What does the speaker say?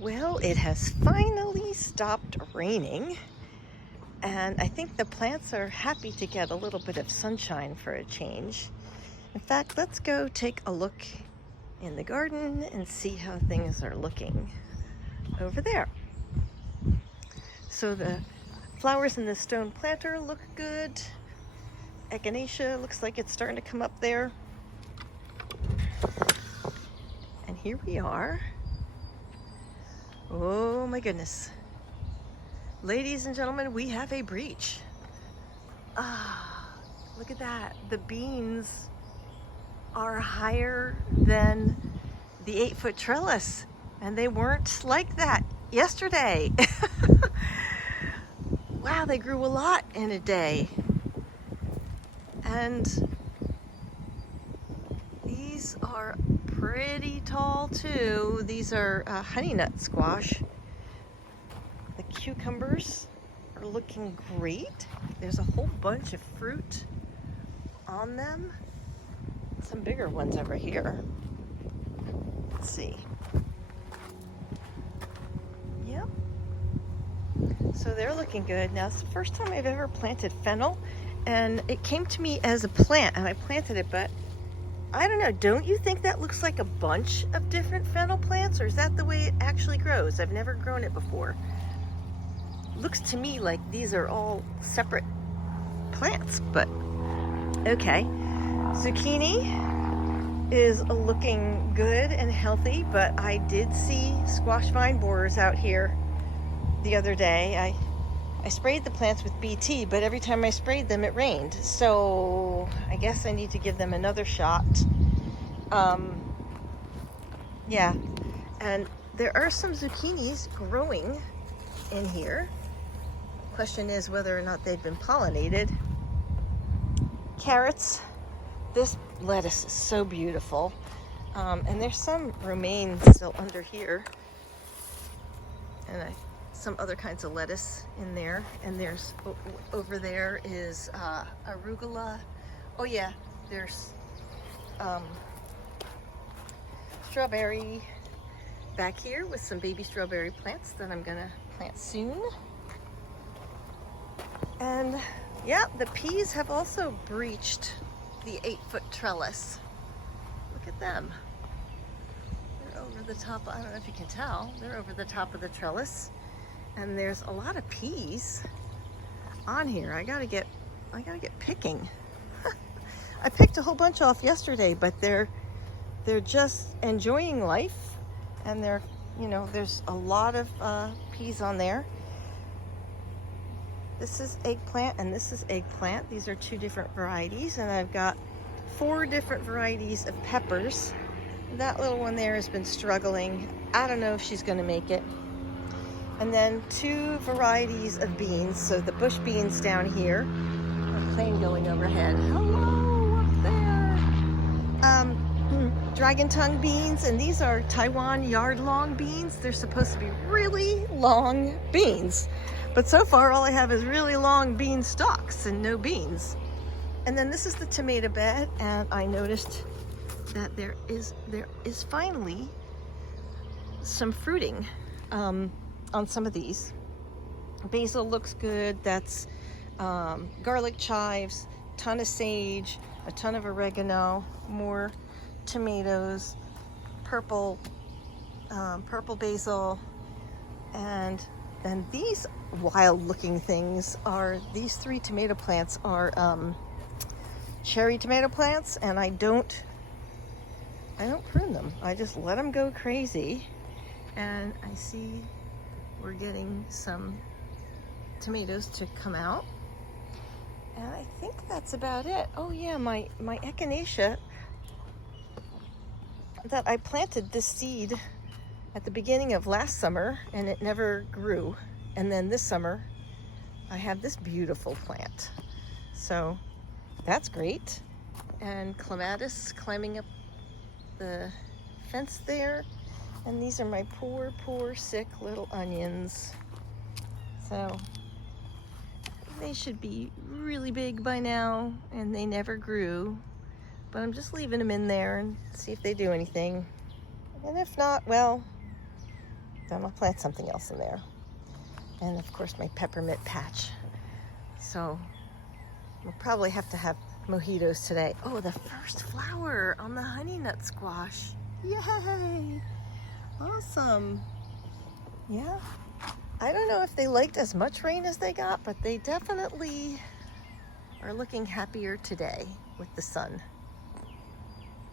Well, it has finally stopped raining, and I think the plants are happy to get a little bit of sunshine for a change. In fact, let's go take a look in the garden and see how things are looking over there. So the flowers in the stone planter look good. Echinacea looks like it's starting to come up there. And here we are. Oh my goodness. Ladies and gentlemen, we have a breach. Look at that. The beans are higher than the 8-foot trellis, and they weren't like that yesterday. Wow, they grew a lot in a day. And these are pretty tall too. These are honey nut squash. The cucumbers are looking great. There's a whole bunch of fruit on them. Some bigger ones over here. Let's see. Yep. So they're looking good. Now, it's the first time I've ever planted fennel, and it came to me as a plant, and I planted it, but I don't know, don't you think that looks like a bunch of different fennel plants, or is that the way it actually grows? I've never grown it before. Looks to me like these are all separate plants, but okay. Zucchini is looking good and healthy, but I did see squash vine borers out here the other day. I sprayed the plants with BT, but every time I sprayed them, it rained. So I guess I need to give them another shot. Yeah, and there are some zucchinis growing in here. Question is whether or not they've been pollinated. Carrots. This lettuce is so beautiful. And there's some romaine still under here. And some other kinds of lettuce in there. And there's, over there is arugula. Oh yeah, there's strawberry back here with some baby strawberry plants that I'm gonna plant soon. And yeah, the peas have also breached the 8-foot trellis. Look at them. They're over the top. I don't know if you can tell. They're over the top of the trellis. And there's a lot of peas on here. I gotta get picking. I picked a whole bunch off yesterday, but they're just enjoying life, and there's a lot of peas on there. This is eggplant and this is eggplant. These are two different varieties, and I've got 4 different varieties of peppers. That little one there has been struggling. I don't know if she's gonna make it. And then 2 varieties of beans. So the bush beans down here, a plane going overhead. Hello, up there. Dragon tongue beans, and these are Taiwan yard-long beans. They're supposed to be really long beans. But so far, all I have is really long bean stalks and no beans. And then this is the tomato bed, and I noticed that there is finally some fruiting on some of these. Basil looks good. That's garlic chives, ton of sage, a ton of oregano, more tomatoes, purple basil, and then these wild-looking things are, these 3 tomato plants are cherry tomato plants, and I don't prune them. I just let them go crazy, and I see we're getting some tomatoes to come out, and I think that's about it. Oh yeah, my echinacea that I planted this seed at the beginning of last summer, and it never grew. And then this summer, I have this beautiful plant. So that's great. And clematis climbing up the fence there. And these are my poor, sick little onions. So they should be really big by now, and they never grew. But I'm just leaving them in there and see if they do anything. And if not, well, Then I'll plant something else in there. And of course my peppermint patch. So we'll probably have to have mojitos today. Oh, the first flower on the honey nut squash. Yay! Awesome. Yeah. I don't know if they liked as much rain as they got, but they definitely are looking happier today with the sun.